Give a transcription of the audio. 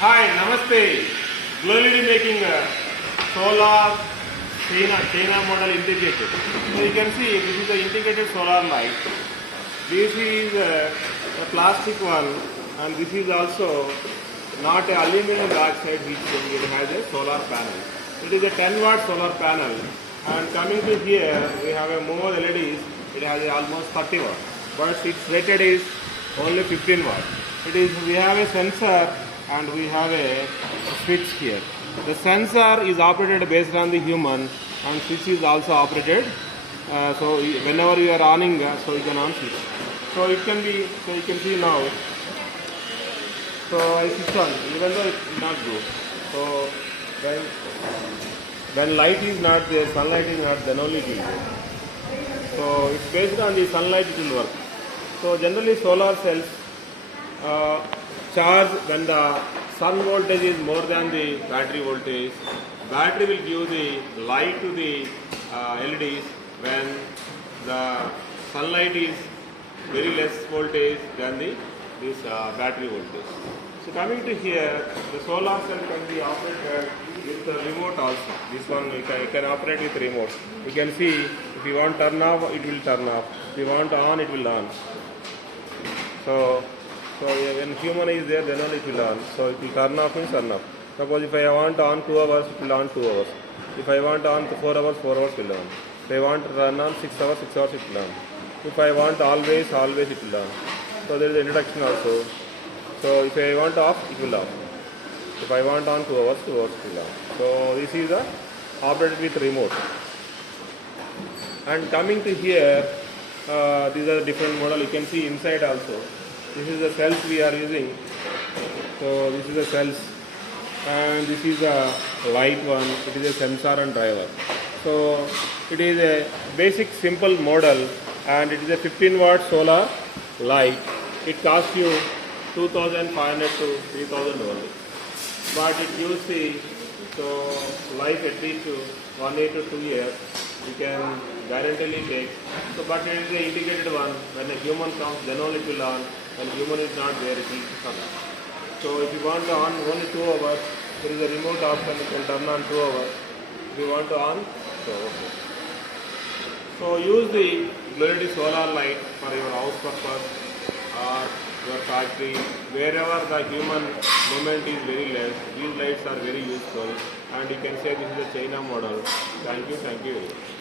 Hi, Namaste. GLOLED making solar China model integrated. So you can see this is the integrated solar light. This is a plastic one, and this is also not a aluminum backside which it has a solar panel. It is a 10-watt solar panel, and coming to here we have a more LEDs. It has almost 30 watt, but its rated is only 15 watt. We have a sensor and we have a switch here. The sensor is operated based on the human, and switch is also operated. So whenever you are on, so you can on switch. So it can be. So you can see now. So I switch on, even though it's not good. So when light is not there, sunlight is not, then only it will work. So it's based on the sunlight it will work. So generally solar cells charge when the sun voltage is more than the battery voltage. Battery will give the light to the LEDs when the sunlight is very less voltage than this battery voltage. So coming to here, the solar cell can be operated with the remote also. This one you can operate with remote. You can see if you want turn off, it will turn off. If you want on, it will on. So when human is there, then only it will on. So it will turn off means turn off. Suppose if I want on 2 hours, it will on 2 hours. If I want on 4 hours, 4 hours will on. If I want to run on 6 hours, 6 hours it will on. If I want always it will on. So there is an introduction also. So if I want off, it will off. If I want on 2 hours, 2 hours it will on. So this is operated with remote. And coming to here, these are different model. You can see inside also. This is the cells we are using. So this is the cells, and this is a light one. It is a sensor and driver. So it is a basic simple model, and it is a 15-watt solar light. It costs you 2,500 to 3,000 only. But it gives the life at least 1 year to 2 years. You can guaranteely take. So, but it is an integrated one. When a human comes, then only it will on. When human is not there, it will come. So if you want to on only 2 hours, there is a remote option. You can turn on 2 hours. If you want to on, so okay. So use the GLOLED solar light for your house purpose or your factory, wherever the human movement is very less. These lights are very useful, and you can say this is a China model. Thank you very much.